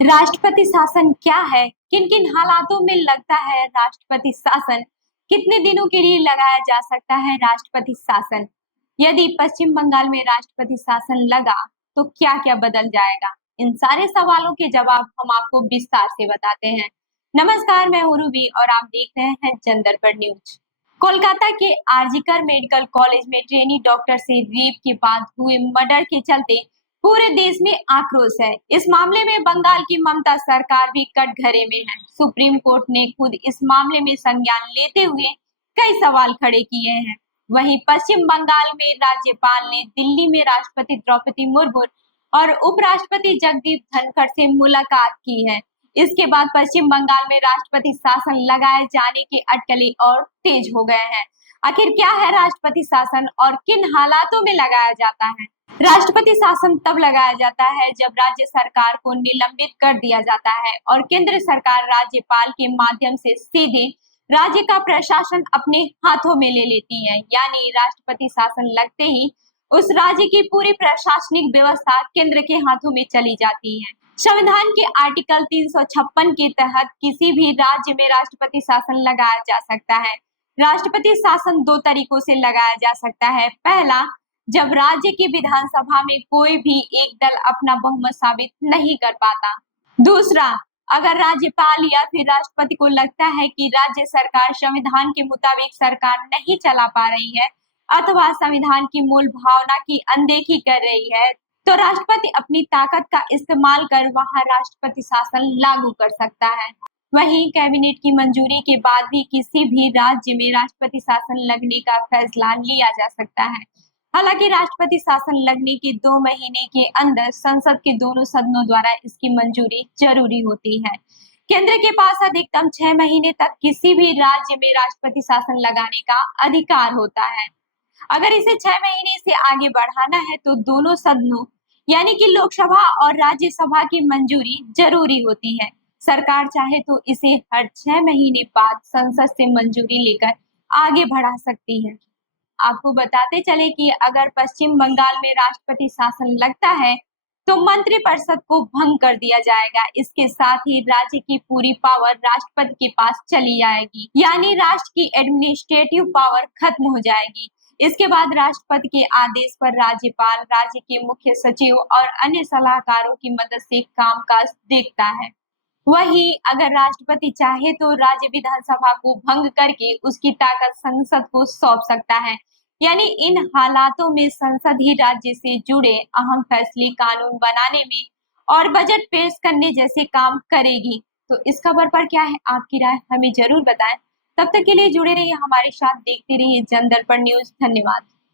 राष्ट्रपति शासन क्या है? किन किन हालातों में लगता है राष्ट्रपति शासन? कितने दिनों के लिए लगाया जा सकता है राष्ट्रपति शासन? यदि पश्चिम बंगाल में राष्ट्रपति शासन लगा तो क्या क्या बदल जाएगा? इन सारे सवालों के जवाब हम आपको विस्तार से बताते हैं। नमस्कार, मैं हूं रूबी और आप देख रहे हैं जनदर्पण न्यूज। कोलकाता के आरजीकर मेडिकल कॉलेज में ट्रेनी डॉक्टर से रेप के बाद हुए मर्डर के चलते पूरे देश में आक्रोश है। इस मामले में बंगाल की ममता सरकार भी कटघरे में है। सुप्रीम कोर्ट ने खुद इस मामले में संज्ञान लेते हुए कई सवाल खड़े किए हैं। वहीं पश्चिम बंगाल में राज्यपाल ने दिल्ली में राष्ट्रपति द्रौपदी मुर्मू और उपराष्ट्रपति जगदीप धनखड़ से मुलाकात की है। इसके बाद पश्चिम बंगाल में राष्ट्रपति शासन लगाए जाने के अटकलें और तेज हो गए हैं। आखिर क्या है राष्ट्रपति शासन और किन हालातों में लगाया जाता है? राष्ट्रपति शासन तब लगाया जाता है जब राज्य सरकार को निलंबित कर दिया जाता है और केंद्र सरकार राज्यपाल के माध्यम से सीधे राज्य का प्रशासन अपने हाथों में ले लेती है। यानी राष्ट्रपति शासन लगते ही उस राज्य की पूरी प्रशासनिक व्यवस्था केंद्र के हाथों में चली जाती है। संविधान के आर्टिकल 356 के तहत किसी भी राज्य में राष्ट्रपति शासन लगाया जा सकता है। राष्ट्रपति शासन दो तरीकों से लगाया जा सकता है। पहला, जब राज्य की विधानसभा में कोई भी एक दल अपना बहुमत साबित नहीं कर पाता। दूसरा, अगर राज्यपाल या फिर राष्ट्रपति को लगता है कि राज्य सरकार संविधान के मुताबिक सरकार नहीं चला पा रही है अथवा संविधान की मूल भावना की अनदेखी कर रही है, तो राष्ट्रपति अपनी ताकत का इस्तेमाल कर वहां राष्ट्रपति शासन लागू कर सकता है। वहीं कैबिनेट की मंजूरी के बाद भी किसी भी राज्य में राष्ट्रपति शासन लगने का फैसला लिया जा सकता है। हालांकि राष्ट्रपति शासन लगने के 2 महीने के अंदर संसद के दोनों सदनों द्वारा इसकी मंजूरी जरूरी होती है। केंद्र के पास अधिकतम 6 महीने तक किसी भी राज्य में राष्ट्रपति शासन लगाने का अधिकार होता है। अगर इसे 6 महीने से आगे बढ़ाना है तो दोनों सदनों यानी कि लोकसभा और राज्यसभा की मंजूरी जरूरी होती है। सरकार चाहे तो इसे हर 6 महीने बाद संसद से मंजूरी लेकर आगे बढ़ा सकती है। आपको बताते चले कि अगर पश्चिम बंगाल में राष्ट्रपति शासन लगता है तो मंत्रिपरिषद को भंग कर दिया जाएगा। इसके साथ ही राज्य की पूरी पावर राष्ट्रपति के पास चली जाएगी, यानी राष्ट्र की एडमिनिस्ट्रेटिव पावर खत्म हो जाएगी। इसके बाद राष्ट्रपति के आदेश पर राज्यपाल राज्य के मुख्य सचिव और अन्य सलाहकारों की मदद से कामकाज देखता है। वहीं अगर राष्ट्रपति चाहे तो राज्य विधानसभा को भंग करके उसकी ताकत संसद को सौंप सकता है। यानी इन हालातों में संसद ही राज्य से जुड़े अहम फैसले, कानून बनाने में और बजट पेश करने जैसे काम करेगी। तो इस खबर पर क्या है आपकी राय, हमें जरूर बताएं। तब तक के लिए जुड़े रहिए हमारे साथ, देखते रहिए जनदर्पण न्यूज। धन्यवाद।